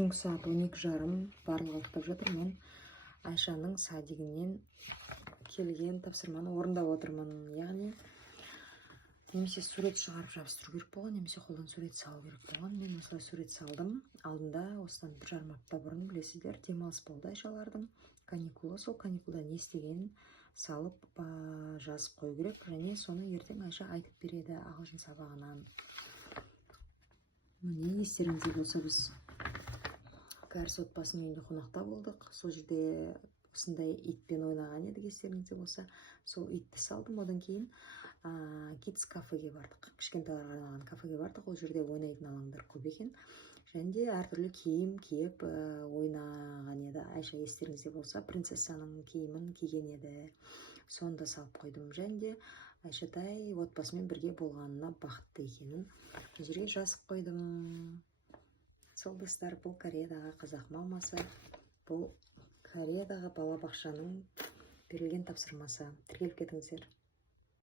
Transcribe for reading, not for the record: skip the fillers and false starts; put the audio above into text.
Түнгі саат 12:30 барлығы ұйықтап жатыр. Мен Айшаның садигінен келген тапсырманы орындап отырмын. Яғни немесе сурет шығарып жабыстыру керек болған, немесе қолдан сурет салу керек болған. Мен осылай сурет салдым. Алдында осыдан 1,5 апта бұрын, білесіздер, демалыс болды Айшалардың. Каникулы, сол каникулда не істегенін салып жазып қою керек, және соны ертең Айша айтып береді ағылшын сабағынан. Міне, естеріңізде болса, біз кәріс отбасының үйінде қонақта болдық. Сол жерде осындай итпен ойнаған едік, естеріңізде болса. Сол итті салдым. Одан кейін Kids кафеге бардық. Кішкентайларға арналған кафеге бардық. Ол жерде ойнайтын алаңдар көп екен. Және де әртүрлі киім киіп ойнаған еді. Айша, естеріңізде болса, принцессаның киімін киген еді. Соны да салып қойдым. Және де Айшатай отбасымен бірге болғанына бақытты екенін бұл жерге жазып қойдым. Сол достар, бұл Кореядағы қазақ мамасы, бұл Кореядағы балабақшаның берілген тапсырмасы. Тіркеліп кетіңіздер.